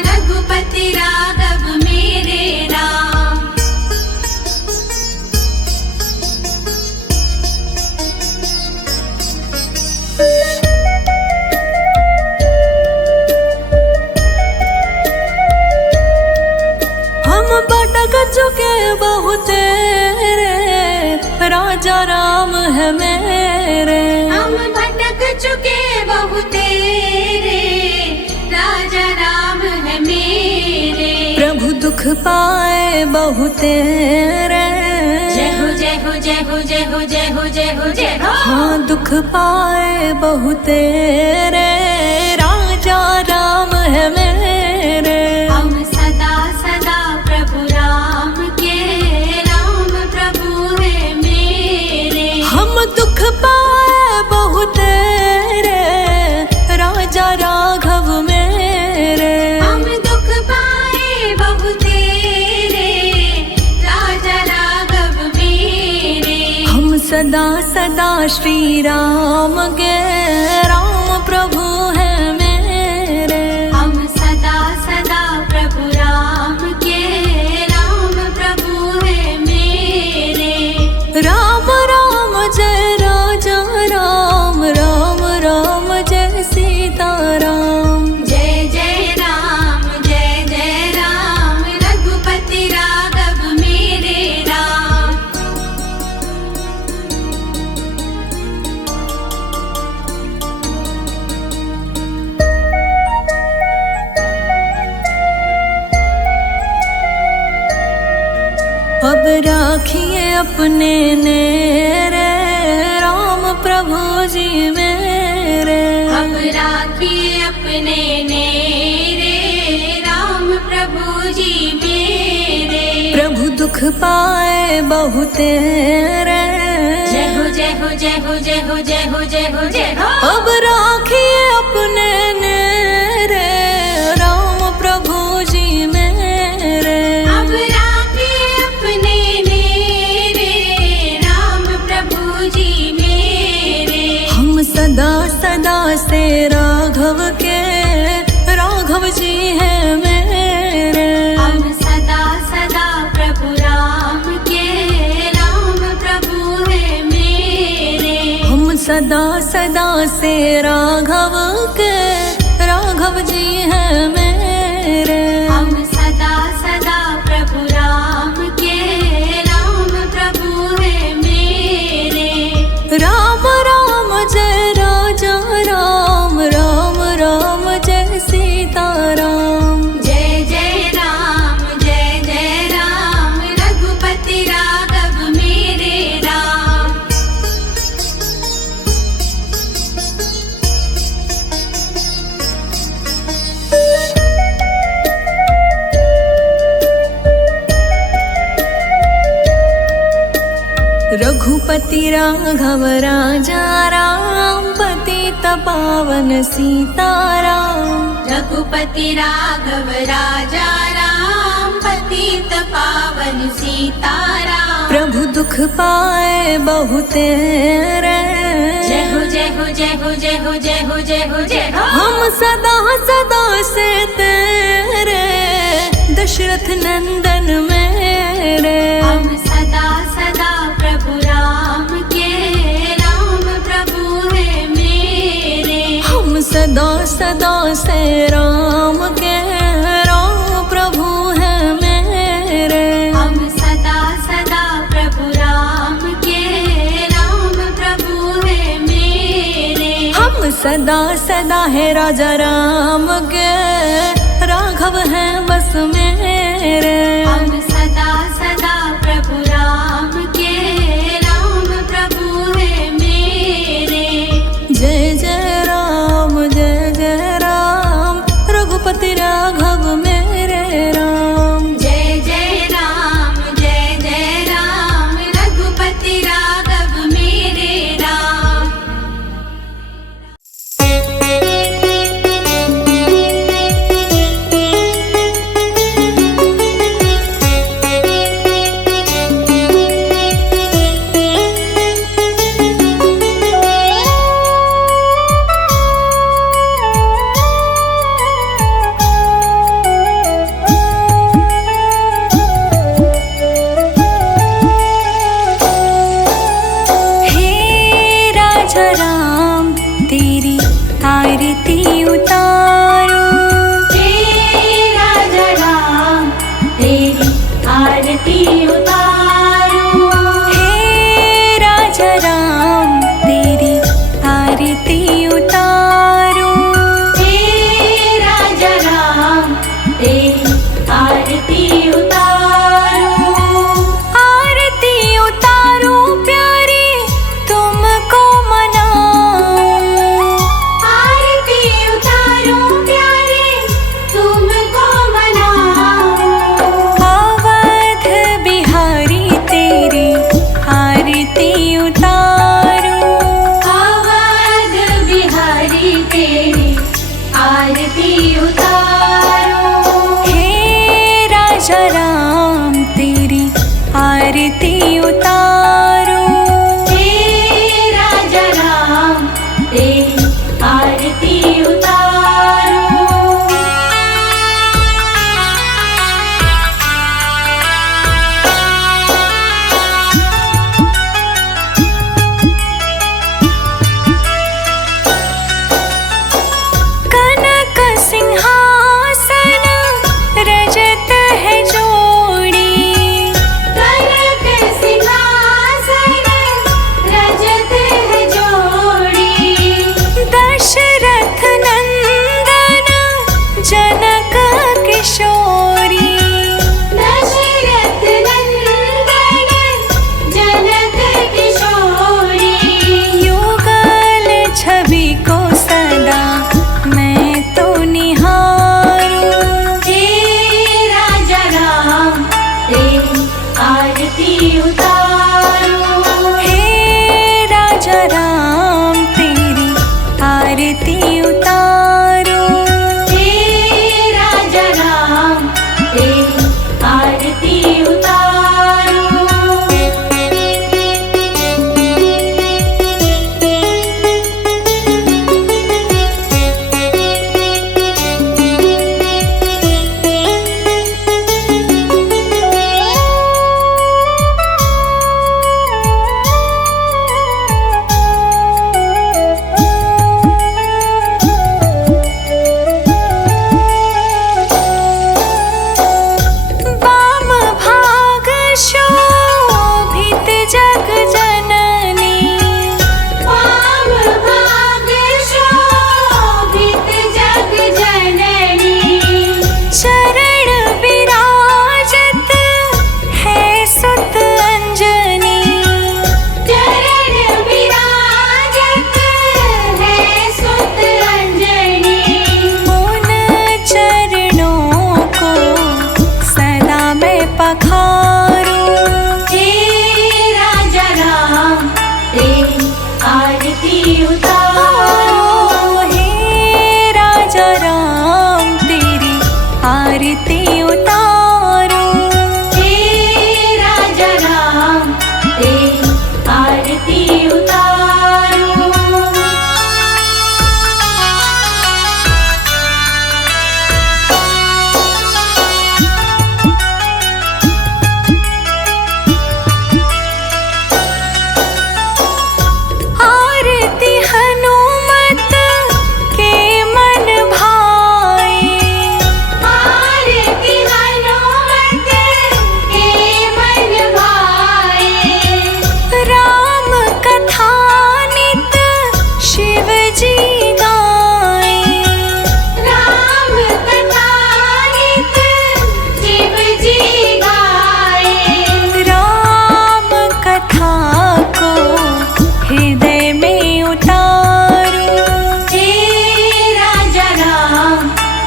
रघुपति राघव मेरे राम। हम भटक चुके बहुत रे, राजा राम है मेरे। हम भटक चुके बहुत रे, राजा राम है मेरे। प्रभु दुख पाए बहुत रे, जय हो जय हो जय हो जय हो जय हो जय हो जय हो। हाँ दुख पाए बहुत रे, राजा राम है मेरे। हम सदा सदा प्रभु राम के, राम प्रभु है मेरे। हम दुख पाए बहुत रे, राजा राघव मेरे। हम दुख पाए बहुत रे, राजा राघव मेरे। हम सदा सदा श्री राम के, राम प्रभु है मेरे। हम सदा सदा प्रभु राम के, राम प्रभु है मेरे। राम राम जय राजा राम, राम राम जय सीता राम। जय जय राम रघुपति राघव मेरे राम। अब राखिए अपने नेरे, राम प्रभु जी मेरे। अब राखिए अपने नेरे, राम प्रभु जी मेरे। प्रभु दुख पाए बहुत रे, जय हो जय हो जय हो जय हो जय हो जय हो जय हो। अब राखिए अपने नेरे, राम प्रभु जी मेरे। अब राखिए अपने नेरे, राम प्रभु जी मेरे। हम सदा सदा से राघव के, राघव जी है मेरे। हम सदा सदा प्रभु राम के, राम प्रभु है मेरे। हम सदा सदा से राघव के, राघव जी है मेरे। हम सदा सदा प्रभु राम के, राम प्रभु है मेरे। राम राम जय राजा राम, राम राम जय सीता राम। जय जय राम रघुपति राघव मेरे राम। रघुपति राघव राजा राम, पतित पावन सीताराम। रघुपति राघव राजा राम, पतित पावन सीताराम। प्रभु दुख पाए बहुत रे, जय हो जय हो जय हो जय हो जय हो जय हो जय हो। हम सदा सदा से तेरे, दशरथ नंदन मेरे। हम सदा सदा प्रभु राम के, राम प्रभु है मेरे। हम सदा सदा से राम के, राम प्रभु है मेरे। हम सदा सदा प्रभु राम के, राम प्रभु है मेरे। हम सदा सदा है राजा राम के, राघव है बस मेरे। हम सदा सदा प्रभु राम के, राम प्रभु है मेरे। जय जय राम रघुपति राघव मेरे राम। जय जय राम रघुपति राघव मेरे राम।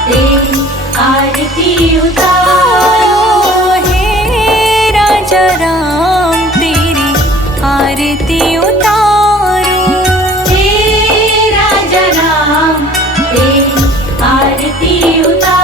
तेरी आरती उतारो। हे राजा राम तेरी आरती उतारो। हे राजा राम तेरी आरती उतारो।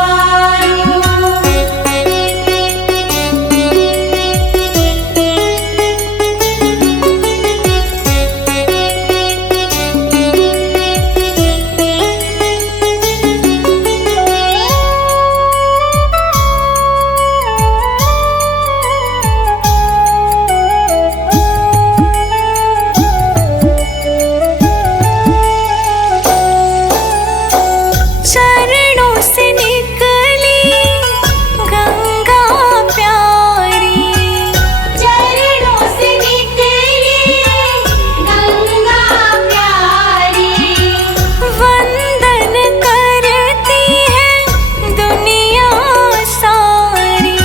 चरणों से निकली गंगा प्यारी। चरणों से निकली गंगा प्यारी। वंदन करती है दुनिया सारी।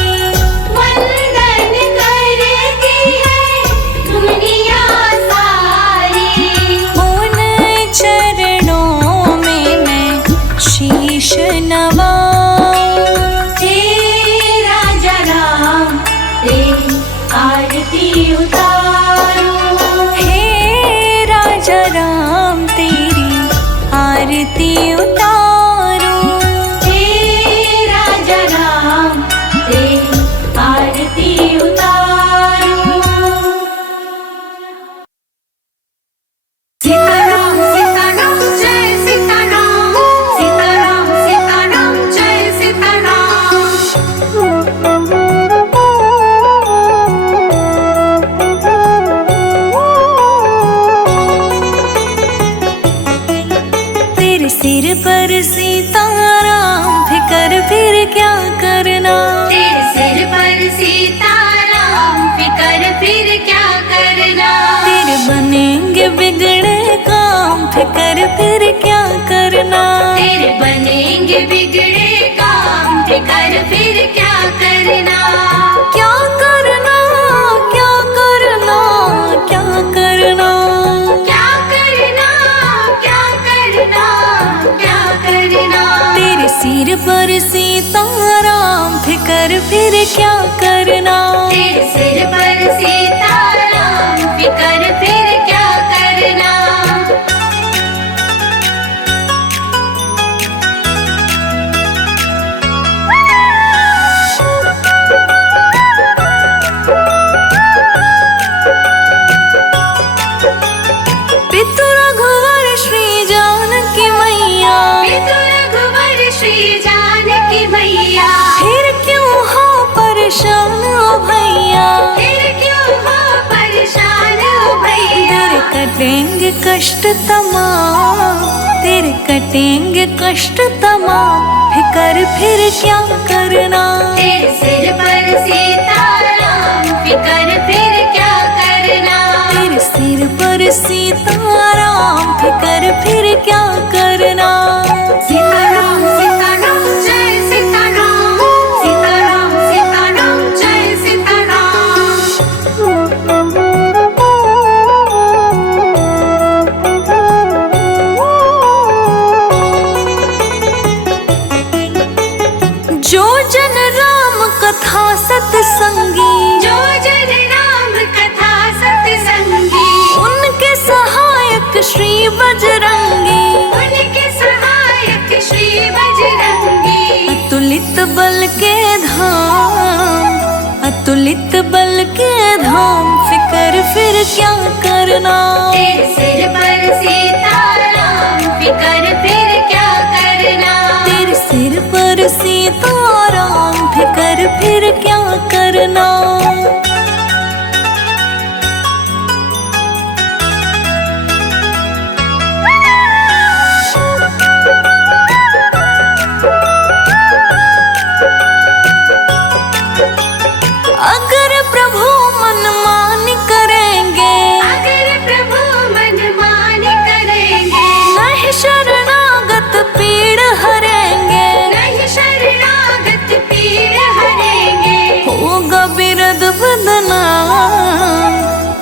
वंदन करती है दुनिया सारी। उन चरणों में मैं शीश नवाऊं। हे राजा राम तेरी आरती उतारो। हे राजा राम तेरी आरती उतारो। हे राजा राम तेरी आरती उतारो। सीताराम सीताराम जय सीताराम। सीताराम सीताराम जय सीताराम। तेरे सिर पर सीताराम फिकर फिर क्या करना। तेरे सिर पर सीताराम फिकर फिर क्या करना। तेरे बनेंगे बिगड़े काम फिकर फिर क्या करना। तेरे बनेंगे बिगड़े काम फिकर फिर क्या करना। क्या करना क्या करना क्या करना। क्या करना क्या करना क्या करना। तेरे सिर पर सीताराम फिकर फिर क्या करना। तेरे सिर पर सीताराम फिकर फिर क्या करना। पितु रघुवर श्री जानकी मैया। पितु रघुवर श्री जानकी मैया। फिर क्यों हो परेशान ओ भैया। फिर क्यों हो परेशान ओ भैया। तेरे कटेंगे कष्ट तमाम। तेरे कटेंगे कष्ट तमाम फिकर फिर क्या करना। तेरे सिर पर सीताराम फिकर फिर क्या करना। तेरे सिर पर सीताराम फिकर फिर क्या करना। सीताराम सीताराम जय सीताराम। सीताराम सीताराम जय सीताराम। जो जन राम कथा सत्संगी। जो जन राम कथा सत्संगी। उनके सहायक श्री बजरंगी। उनके सहायक श्री बजरंगी। अतुलित बल के धाम। अतुलित बल के धाम फिकर फिर क्या करना। तेरे सिर पर सीताराम फिकर फिर क्या करना। तेरे सिर पर सीताराम फिकर फिर क्या करना। अगर प्रभु मनमानी करेंगे। अगर प्रभु मनमानी करेंगे। नहीं शरणागत पीड़ हरेंगे। नहीं शरणागत पीड़ हरेंगे। होगा बिरद बदनाम।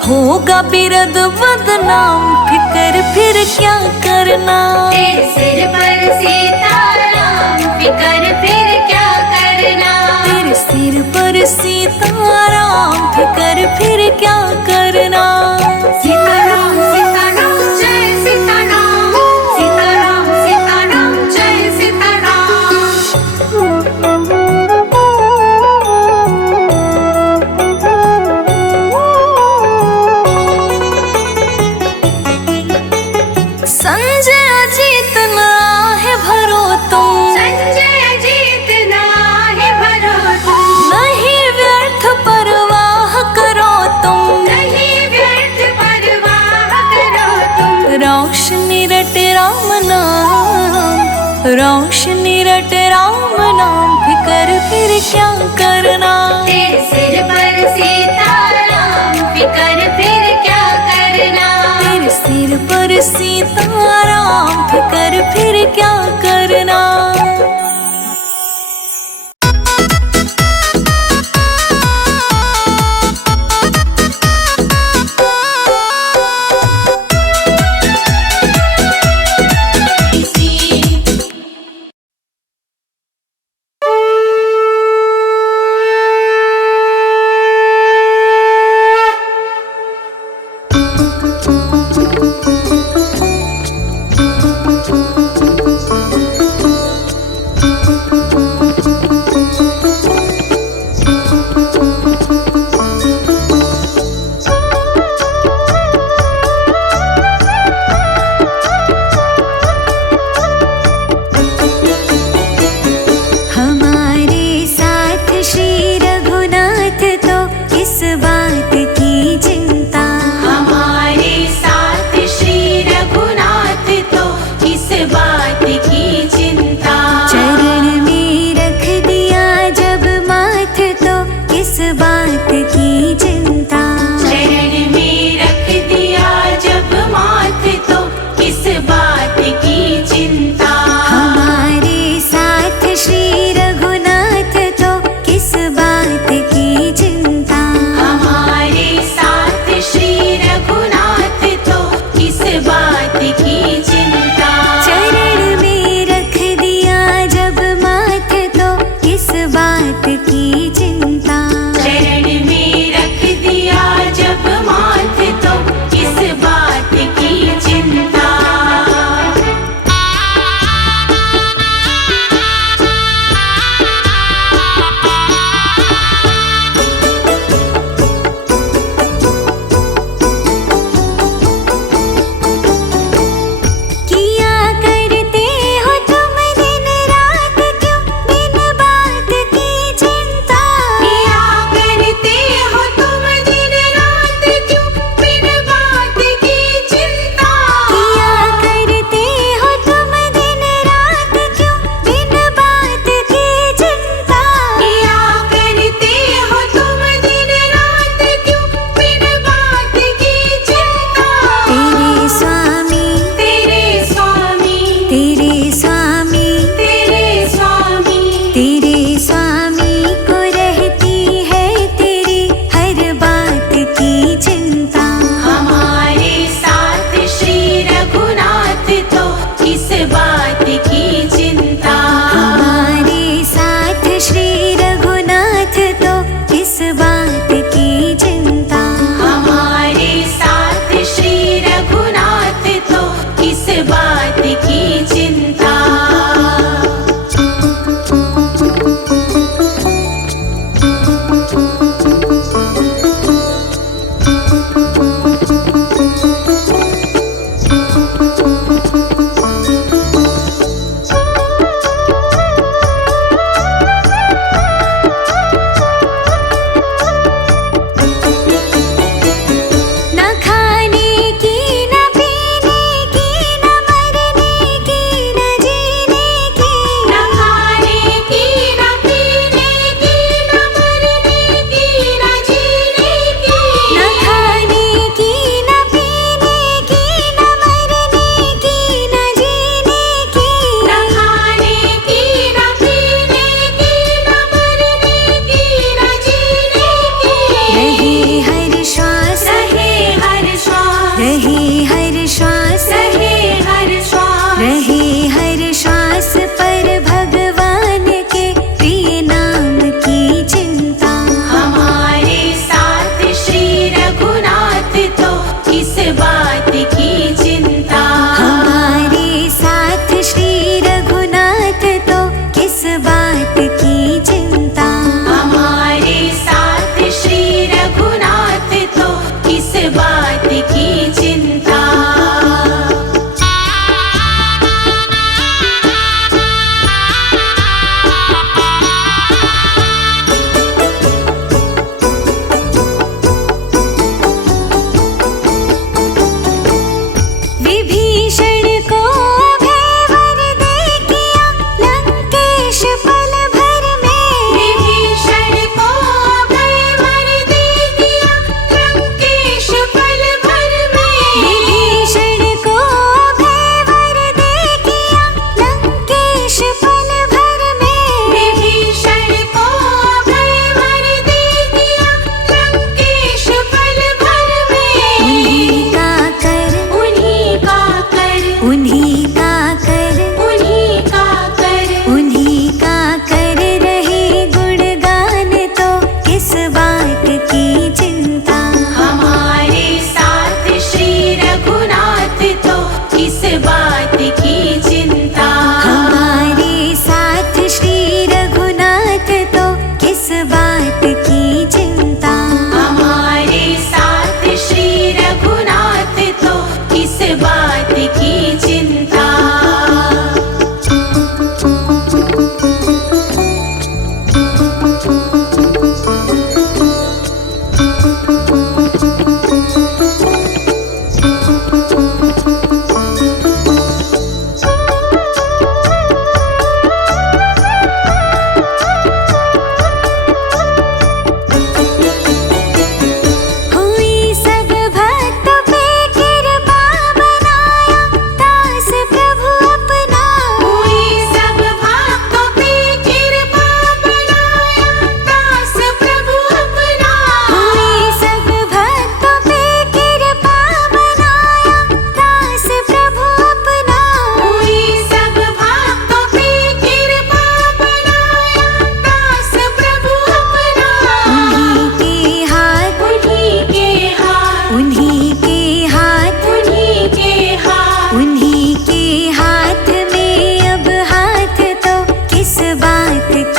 होगा बिरद बदनाम फिकर फिर क्या करना। तेरे सिर पर सीताराम फिकर सीताराम, फिकर फिर क्या करना। सीताराम सीताराम जय सीताराम, सीताराम सीताराम जय सीताराम। संजय अजीत ना है भरो तुम, संजय जीत नाहि भरो तुम, नहीं व्यर्थ परवाह करो तुम। नहीं व्यर्थ परवाह करो तुम। रोशनी रट राम नाम, रोशनी रट राम नाम, फिकर फिर क्या करना। तेरे सिर पर सीताराम, फिकर फिर क्या करना। तेरे सिर पर सीताराम, फिकर फिर क्या करना।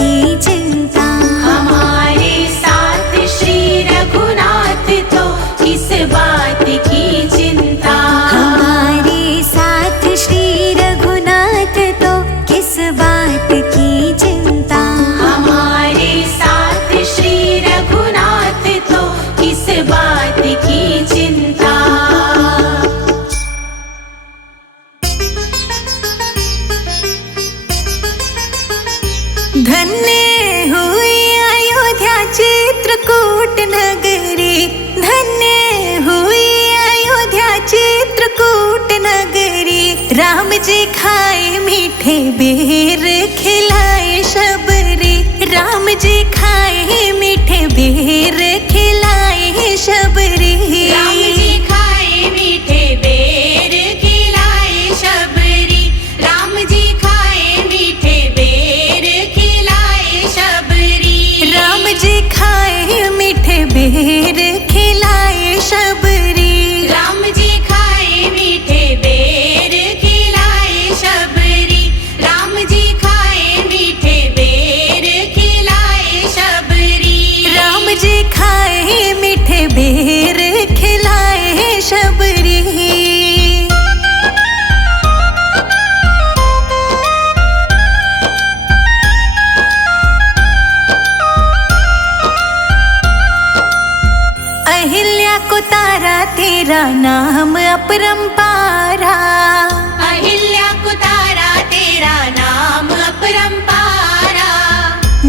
की चिंता। हमारे साथ श्री रघुनाथ तो किस बात की चिंता। हमारे साथ श्री रघुनाथ तो किस बात की चिंता। हमारे साथ श्री रघुनाथ तो किस बात की चिंता। धन्य हुई अयोध्या चित्रकूट नगरी, धन्य हुई अयोध्या चित्रकूट नगरी। राम जी खाए मीठे बेर खिलाए शबरी, राम जी खाए मीठे बेर खिलाए शबरी। राम जी खाए मीठे बेर खिलाए शबरी, राम जी खाए मीठे बेर खिलाए शबरी। राम जी खाए मीठे बेर खिलाए शबरी। राम जी खाए मीठे बेर खिलाए शबरी, राम जी खाए मीठे बेर खिलाए शबरी। राम जी खाए मीठे बेर खिलाए शबरी। अहिल्या को तारा तेरा नाम अपरंपारा, अहिल्या को तारा तेरा नाम अपरंपारा।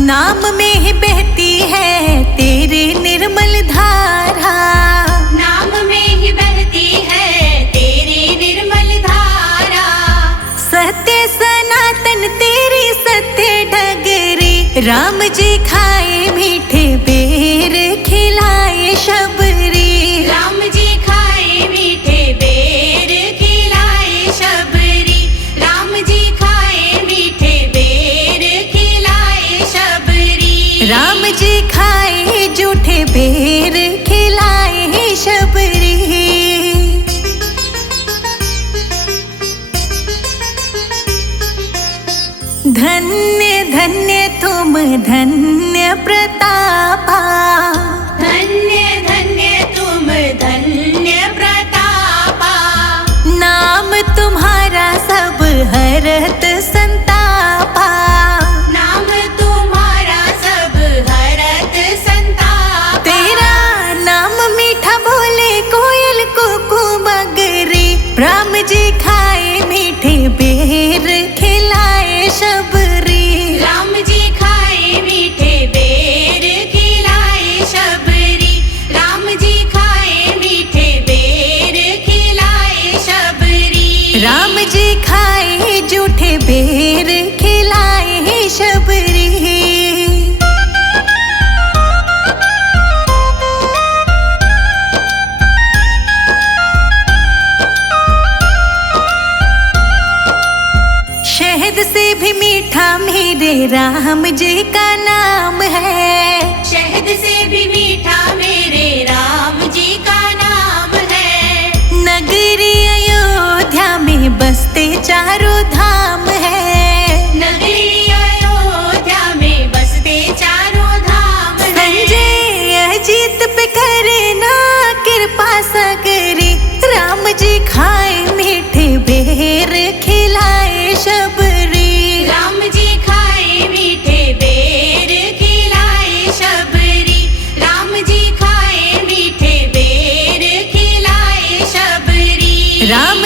नाम में ही बहती है तेरी निर्मल धारा। नाम में ही बहती है तेरी निर्मल धारा। सत्य सनातन तेरी सत्य डगरी, राम जी खाए मीठे बेर खिलाए शबरी। राम जी खाए मीठे बेर खिलाए शबरी, राम जी खाए मीठे बेर खिलाए शबरी। राम जी खाए जूठे बेर खिलाए शबरी। धन्य धन्य तुम धन्य प्रतापा, धन्य धन्य तुम धन्य प्रतापा। नाम तुम्हारा सब हरत संतापा। नाम तुम्हारा सब हरत संतापा। तेरा नाम मीठा बोले कोयल कुकू मगरी, राम जी खाए मीठे बेर खिलाए शबरी। राम जी खाए मीठे बेर खिलाए शबरी, राम जी खाए मीठे बेर खिलाए शबरी। राम जी खाए जूठे बेर खिलाए शबरी। शहद से भी मीठा मेरे राम जी का नाम है। शहद से भी मीठा मेरे राम जी का नाम है। नगरी अयोध्या में बसते चारों धाम है। नगरी अयोध्या में बसते चारों धाम है। संजय अजीत पे करे ना कृपा सगरी, राम जी खाए मीठे बेर खिलाए शबरी। राम जी खाए मीठे बेर खिलाए शबरी, राम जी खाए मीठे बेर खिलाए शबरी। राम